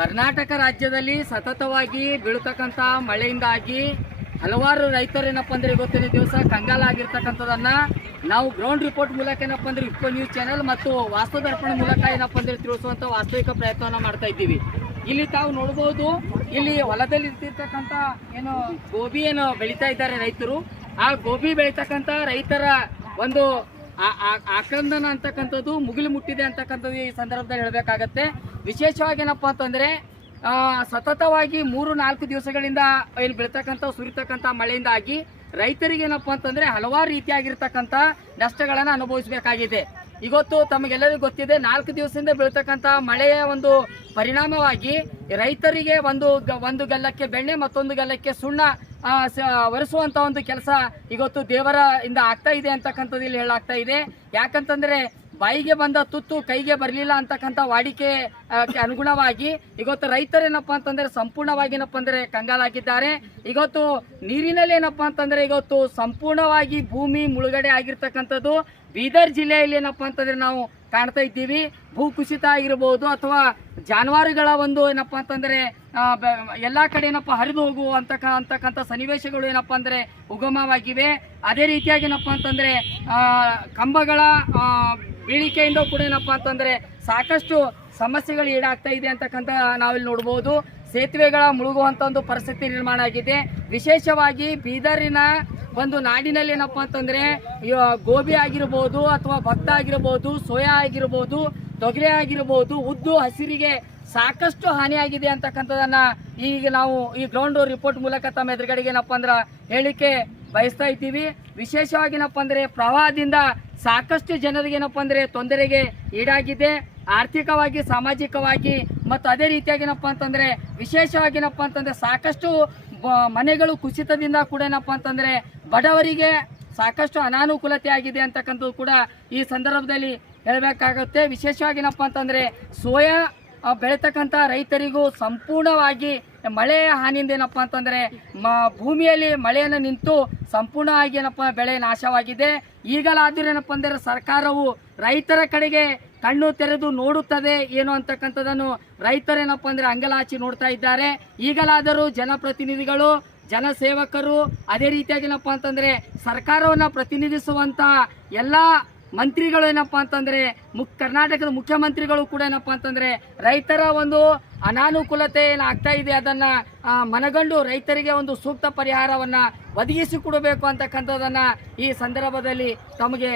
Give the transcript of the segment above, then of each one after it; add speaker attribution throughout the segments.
Speaker 1: ಕರ್ನಾಟಕ ರಾಜ್ಯದಲ್ಲಿ ಸತತವಾಗಿ ಬೀಳ್ತಕ್ಕಂಥ ಮಳೆಯಿಂದಾಗಿ ಹಲವಾರು ರೈತರು ಏನಪ್ಪ ಅಂದ್ರೆ ಇವತ್ತಿನ ದಿವಸ ಕಂಗಾಲಾಗಿರ್ತಕ್ಕಂಥದ್ದನ್ನು ನಾವು ಗ್ರೌಂಡ್ ರಿಪೋರ್ಟ್ ಮೂಲಕ ಏನಪ್ಪ ಅಂದ್ರೆ ಇಪ್ಪ ನ್ಯೂಸ್ ಚಾನೆಲ್ ಮತ್ತು ವಾಸ್ತವದರ್ಪಣ ಮೂಲಕ ಏನಪ್ಪ ಅಂದ್ರೆ ತಿಳಿಸುವಂಥ ವಾಸ್ತವಿಕ ಪ್ರಯತ್ನವನ್ನ ಮಾಡ್ತಾ ಇದ್ದೀವಿ ಇಲ್ಲಿ ತಾವು ನೋಡ್ಬೋದು ಇಲ್ಲಿ ಹೊಲದಲ್ಲಿ ಇರ್ತಿರ್ತಕ್ಕಂಥ ಏನು ಗೋಬಿ ಏನು ಬೆಳೀತಾ ಇದ್ದಾರೆ ರೈತರು ಆ ಗೋಬಿ ಬೆಳೀತಕ್ಕಂಥ ರೈತರ ಒಂದು ಆಕ್ರಂದನ ಅಂತಕ್ಕಂಥದ್ದು ಮುಗಿಲು ಮುಟ್ಟಿದೆ ಅಂತಕ್ಕಂಥದ್ದು ಈ ಸಂದರ್ಭದಲ್ಲಿ ಹೇಳಬೇಕಾಗತ್ತೆ ವಿಶೇಷವಾಗಿ ಏನಪ್ಪ ಅಂತಂದರೆ ಸತತವಾಗಿ ಮೂರು ನಾಲ್ಕು ದಿವಸಗಳಿಂದ ಇಲ್ಲಿ ಬೀಳ್ತಕ್ಕಂಥ ಸುರಿತಕ್ಕಂಥ ಮಳೆಯಿಂದಾಗಿ ರೈತರಿಗೆ ಏನಪ್ಪ ಅಂತಂದರೆ ಹಲವಾರು ರೀತಿಯಾಗಿರ್ತಕ್ಕಂಥ ನಷ್ಟಗಳನ್ನು ಅನುಭವಿಸಬೇಕಾಗಿದೆ ಇವತ್ತು ತಮಗೆಲ್ಲರಿಗೂ ಗೊತ್ತಿದೆ ನಾಲ್ಕು ದಿವಸದಿಂದ ಬೀಳ್ತಕ್ಕಂಥ ಮಳೆಯ ಒಂದು ಪರಿಣಾಮವಾಗಿ ರೈತರಿಗೆ ಒಂದು ಒಂದು ಗಲ್ಲಕ್ಕೆ ಬೆಣ್ಣೆ ಮತ್ತೊಂದು ಗಲ್ಲಕ್ಕೆ ಸುಣ್ಣ ಒರೆಸುವಂಥ ಒಂದು ಕೆಲಸ ಇವತ್ತು ದೇವರ ಇಂದ ಆಗ್ತಾ ಇದೆ ಅಂತಕ್ಕಂಥದ್ದು ಇಲ್ಲಿ ಹೇಳಾಗ್ತಾ ಇದೆ ಯಾಕಂತಂದರೆ ಬಾಯಿಗೆ ಬಂದ ತುತ್ತು ಕೈಗೆ ಬರಲಿಲ್ಲ ಅಂತಕ್ಕಂಥ ವಾಡಿಕೆ ಅನುಗುಣವಾಗಿ ಇವತ್ತು ರೈತರೇನಪ್ಪ ಅಂತಂದ್ರೆ ಸಂಪೂರ್ಣವಾಗಿ ಏನಪ್ಪ ಅಂದರೆ ಕಂಗಾಲಾಗಿದ್ದಾರೆ ಇವತ್ತು ನೀರಿನಲ್ಲಿ ಏನಪ್ಪ ಅಂತಂದ್ರೆ ಇವತ್ತು ಸಂಪೂರ್ಣವಾಗಿ ಭೂಮಿ ಮುಳುಗಡೆ ಆಗಿರ್ತಕ್ಕಂಥದ್ದು ಬೀದರ್ ಜಿಲ್ಲೆಯಲ್ಲಿ ಏನಪ್ಪ ಅಂತಂದ್ರೆ ನಾವು ಕಾಣ್ತಾ ಇದ್ದೀವಿ ಭೂ ಕುಸಿತ ಆಗಿರ್ಬೋದು ಅಥವಾ ಜಾನುವಾರುಗಳ ಒಂದು ಏನಪ್ಪ ಅಂತಂದರೆ ಎಲ್ಲ ಕಡೆ ಏನಪ್ಪ ಹರಿದು ಹೋಗುವಂತಕ್ಕ ಅಂತಕ್ಕಂಥ ಸನ್ನಿವೇಶಗಳು ಏನಪ್ಪ ಅಂದರೆ ಉಗಮವಾಗಿವೆ ಅದೇ ರೀತಿಯಾಗಿ ಏನಪ್ಪ ಅಂತಂದರೆ ಕಂಬಗಳ ಇಳಿಕೆಯಿಂದ ಕೂಡ ಏನಪ್ಪ ಅಂತಂದರೆ ಸಾಕಷ್ಟು ಸಮಸ್ಯೆಗಳು ಈಡಾಗ್ತಾ ಇದೆ ಅಂತಕ್ಕಂಥ ನಾವಿಲ್ಲಿ ನೋಡ್ಬೋದು ಸೇತುವೆಗಳ ಮುಳುಗುವಂಥ ಒಂದು ಪರಿಸ್ಥಿತಿ ನಿರ್ಮಾಣ ಆಗಿದೆ ವಿಶೇಷವಾಗಿ ಬೀದರಿನ ಒಂದು ನಾಡಿನಲ್ಲಿ ಏನಪ್ಪ ಅಂತಂದರೆ ಗೋಬಿ ಆಗಿರ್ಬೋದು ಅಥವಾ ಭತ್ತ ಆಗಿರ್ಬೋದು ಸೋಯಾ ಆಗಿರ್ಬೋದು ತೊಗರೆ ಆಗಿರ್ಬೋದು ಉದ್ದು ಹಸಿರಿಗೆ ಸಾಕಷ್ಟು ಹಾನಿಯಾಗಿದೆ ಅಂತಕ್ಕಂಥದನ್ನ ಈಗ ನಾವು ಈ ಗ್ರೌಂಡ್ ರಿಪೋರ್ಟ್ ಮೂಲಕ ತಮ್ಮ ಎದುರುಗಡೆಗೆ ಏನಪ್ಪ ಅಂದ್ರೆ ಹೇಳಿಕೆ ಬಯಸ್ತಾ ಇದ್ದೀವಿ ವಿಶೇಷವಾಗಿ ಏನಪ್ಪ ಅಂದರೆ ಪ್ರವಾಹದಿಂದ ಸಾಕಷ್ಟು ಏನಪ್ಪ ಅಂದರೆ ತೊಂದರೆಗೆ ಈಡಾಗಿದೆ ಆರ್ಥಿಕವಾಗಿ ಸಾಮಾಜಿಕವಾಗಿ ಮತ್ತು ಅದೇ ರೀತಿಯಾಗಿನಪ್ಪ ಅಂತಂದರೆ ವಿಶೇಷವಾಗಿನಪ್ಪ ಅಂತಂದರೆ ಸಾಕಷ್ಟು ಮನೆಗಳು ಕುಸಿತದಿಂದ ಕೂಡ ಏನಪ್ಪ ಅಂತಂದರೆ ಬಡವರಿಗೆ ಸಾಕಷ್ಟು ಅನಾನುಕೂಲತೆ ಆಗಿದೆ ಅಂತಕ್ಕಂಥದ್ದು ಕೂಡ ಈ ಸಂದರ್ಭದಲ್ಲಿ ಹೇಳಬೇಕಾಗುತ್ತೆ ವಿಶೇಷವಾಗಿನಪ್ಪ ಅಂತಂದರೆ ಸೋಯಾ ಬೆಳೀತಕ್ಕಂಥ ರೈತರಿಗೂ ಸಂಪೂರ್ಣವಾಗಿ ಮಳೆ ಹಾನಿಯಿಂದ ಏನಪ್ಪ ಅಂತಂದರೆ ಮ ಭೂಮಿಯಲ್ಲಿ ಮಳೆಯನ್ನು ನಿಂತು ಸಂಪೂರ್ಣವಾಗಿ ಏನಪ್ಪ ಬೆಳೆ ನಾಶವಾಗಿದೆ ಈಗಲಾದರೂ ಏನಪ್ಪ ಅಂದರೆ ಸರ್ಕಾರವು ರೈತರ ಕಡೆಗೆ ಕಣ್ಣು ತೆರೆದು ನೋಡುತ್ತದೆ ಏನು ಅಂತಕ್ಕಂಥದ್ದನ್ನು ರೈತರೇನಪ್ಪ ಅಂದರೆ ಅಂಗಲಾಚಿ ನೋಡ್ತಾ ಇದ್ದಾರೆ ಈಗಲಾದರೂ ಜನಪ್ರತಿನಿಧಿಗಳು ಜನಸೇವಕರು ಅದೇ ರೀತಿಯಾಗಿ ಏನಪ್ಪ ಅಂತಂದರೆ ಸರ್ಕಾರವನ್ನು ಪ್ರತಿನಿಧಿಸುವಂಥ ಎಲ್ಲ ಮಂತ್ರಿಗಳು ಏನಪ್ಪ ಅಂತಂದರೆ ಮುಕ್ ಕರ್ನಾಟಕದ ಮುಖ್ಯಮಂತ್ರಿಗಳು ಕೂಡ ಏನಪ್ಪ ಅಂತಂದರೆ ರೈತರ ಒಂದು ಅನಾನುಕೂಲತೆ ಏನಾಗ್ತಾ ಇದೆ ಅದನ್ನು ಮನಗಂಡು ರೈತರಿಗೆ ಒಂದು ಸೂಕ್ತ ಪರಿಹಾರವನ್ನು ಒದಗಿಸಿಕೊಡಬೇಕು ಅಂತಕ್ಕಂಥದ್ದನ್ನು ಈ ಸಂದರ್ಭದಲ್ಲಿ ತಮಗೆ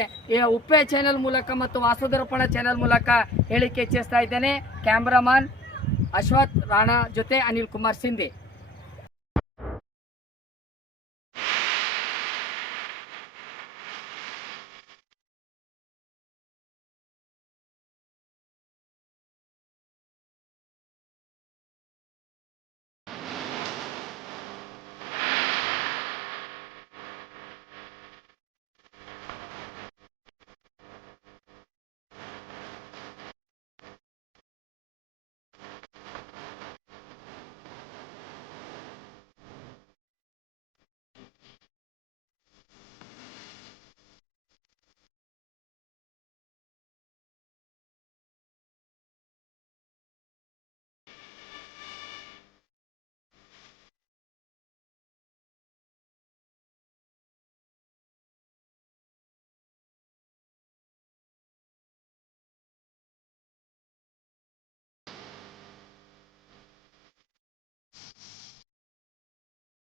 Speaker 1: ಉಪ್ಪೆ ಚಾನೆಲ್ ಮೂಲಕ ಮತ್ತು ವಾಸುದರ್ಪಣ ಚಾನೆಲ್ ಮೂಲಕ ಹೇಳಿಕೆ ಇಚ್ಛಿಸ್ತಾ ಇದ್ದೇನೆ ಕ್ಯಾಮ್ರಾಮನ್ ಅಶ್ವಥ್ ರಾಣಾ ಜೊತೆ ಅನಿಲ್ ಕುಮಾರ್ ಸಿಂಧೆ